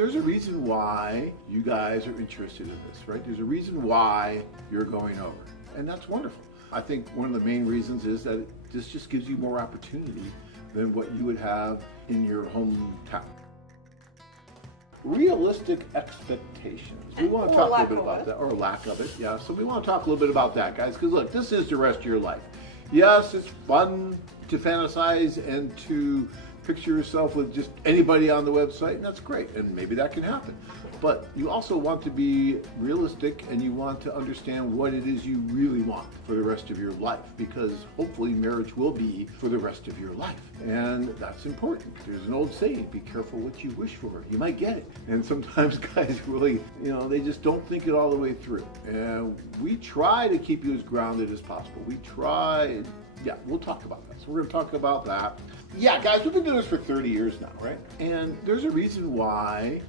there's a reason why you guys are interested in this, right? There's a reason why you're going over, and that's wonderful. I think one of the main reasons is that this just gives you more opportunity than what you would have in your hometown. Realistic expectations. We want to talk a little bit about that, or lack of it, yeah. So we want to talk a little bit about that, guys, because look, this is the rest of your life. Yes, it's fun to fantasize and to picture yourself with just anybody on the website, and that's great, and maybe that can happen. But you also want to be realistic, and you want to understand what it is you really want for the rest of your life, because hopefully marriage will be for the rest of your life, and that's important. There's an old saying, be careful what you wish for, you might get it. And sometimes guys really, they just don't think it all the way through. And we try to keep you as grounded as possible. We try, yeah, we'll talk about that. So we're gonna talk about that. Yeah, guys, we've been doing this for 30 years now, right? And there's a reason why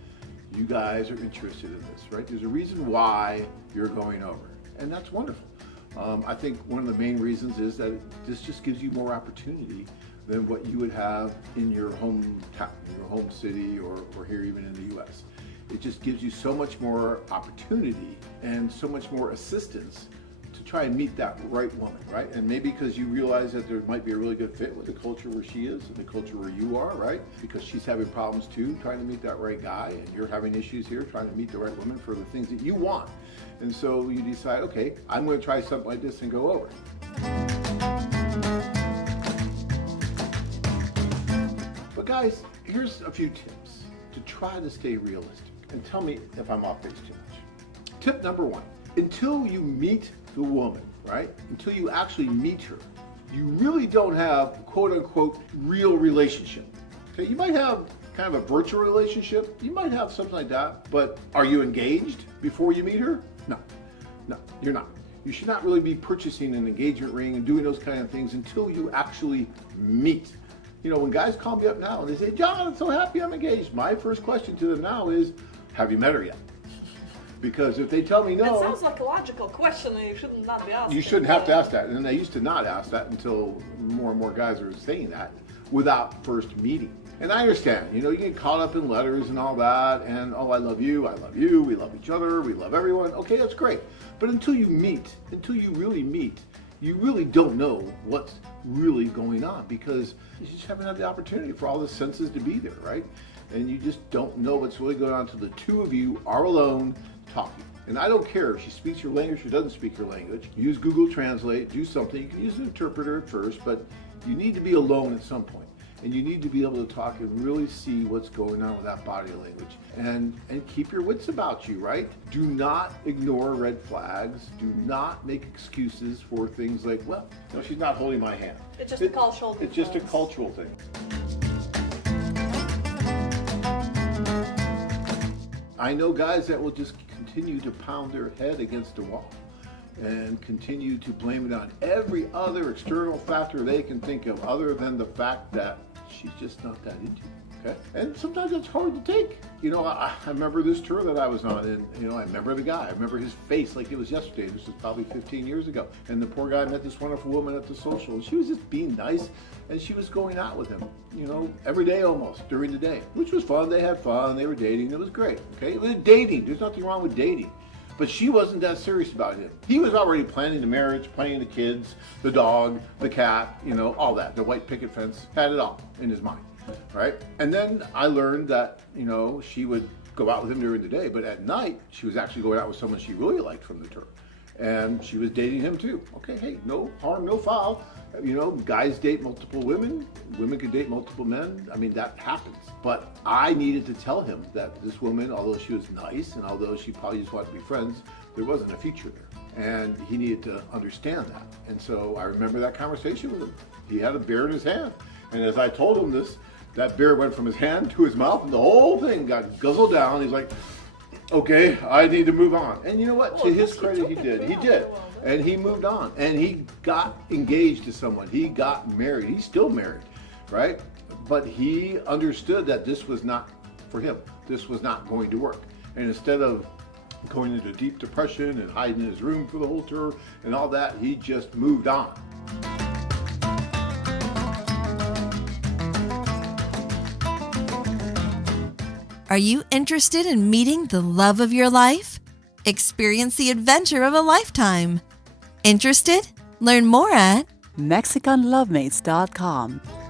you guys are interested in this, right? There's a reason why you're going over, and that's wonderful. I think one of the main reasons is that this just gives you more opportunity than what you would have in your hometown, in your home city, or here even in the US. It just gives you so much more opportunity and so much more assistance to try and meet that right woman, right? And maybe because you realize that there might be a really good fit with the culture where she is and the culture where you are, right? Because she's having problems too, trying to meet that right guy, and you're having issues here, trying to meet the right woman for the things that you want. And so you decide, okay, I'm going to try something like this and go over. But guys, here's a few tips to try to stay realistic. And tell me if I'm off base too much. Tip number one, until you meet the woman, right? Until you actually meet her, you really don't have quote unquote real relationship. Okay, you might have kind of a virtual relationship, you might have something like that, but are you engaged before you meet her? No, you're not. You should not really be purchasing an engagement ring and doing those kind of things until you actually meet. When guys call me up now and they say, John, I'm so happy I'm engaged, my first question to them now is, have you met her yet? Because if they tell me no... That sounds like a logical question and you shouldn't not be asking. You shouldn't have to ask that. And they used to not ask that until more and more guys are saying that without first meeting. And I understand, you get caught up in letters and all that, and oh, I love you, we love each other, we love everyone. Okay, that's great. But until you really meet, you really don't know what's really going on, because you just haven't had the opportunity for all the senses to be there, right? And you just don't know what's really going on until the two of you are alone talking. And I don't care if she speaks your language or doesn't speak your language. Use Google Translate, do something. You can use an interpreter at first, but you need to be alone at some point. And you need to be able to talk and really see what's going on with that body language. And keep your wits about you, right? Do not ignore red flags. Do not make excuses for things like, well, she's not holding my hand. It's just a cultural difference. It's just a cultural thing. I know guys that will just continue to pound their head against the wall and continue to blame it on every other external factor they can think of other than the fact that she's just not that into you, okay? And sometimes it's hard to take. I remember this tour that I was on, and I remember the guy. I remember his face like it was yesterday. This was probably 15 years ago. And the poor guy met this wonderful woman at the social, and she was just being nice, and she was going out with him, every day almost during the day, which was fun. They had fun. They were dating. It was great, okay? It was dating. There's nothing wrong with dating. But she wasn't that serious about him. He was already planning the marriage, planning the kids, the dog, the cat, all that. The white picket fence, had it all in his mind, right? And then I learned that, she would go out with him during the day, but at night, she was actually going out with someone she really liked from the tour. And she was dating him too. Okay, hey, no harm, no foul. Guys date multiple women. Women can date multiple men. I mean, that happens. But I needed to tell him that this woman, although she was nice and although she probably just wanted to be friends, there wasn't a future there. And he needed to understand that. And so I remember that conversation with him. He had a beer in his hand. And as I told him this, that beer went from his hand to his mouth and the whole thing got guzzled down. He's like, okay, I need to move on. And you know what? To his credit, he did. He did. And he moved on. And he got engaged to someone. He got married. He's still married, right? But he understood that this was not for him. This was not going to work. And instead of going into deep depression and hiding in his room for the whole tour and all that, he just moved on. Are you interested in meeting the love of your life? Experience the adventure of a lifetime. Interested? Learn more at MexicanLovemates.com.